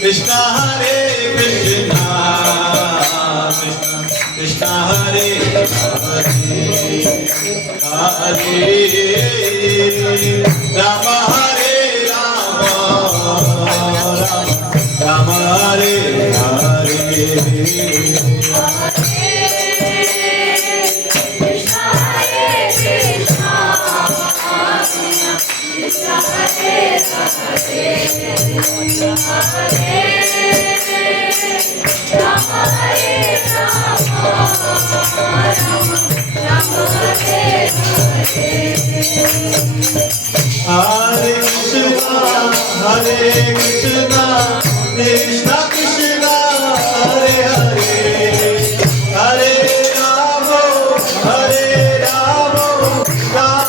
Krishna Hare Krishna Krishna Krishna Hare Hare Hare Rama Hare Rama Rama Hare Hare Hare Krishna, Krishna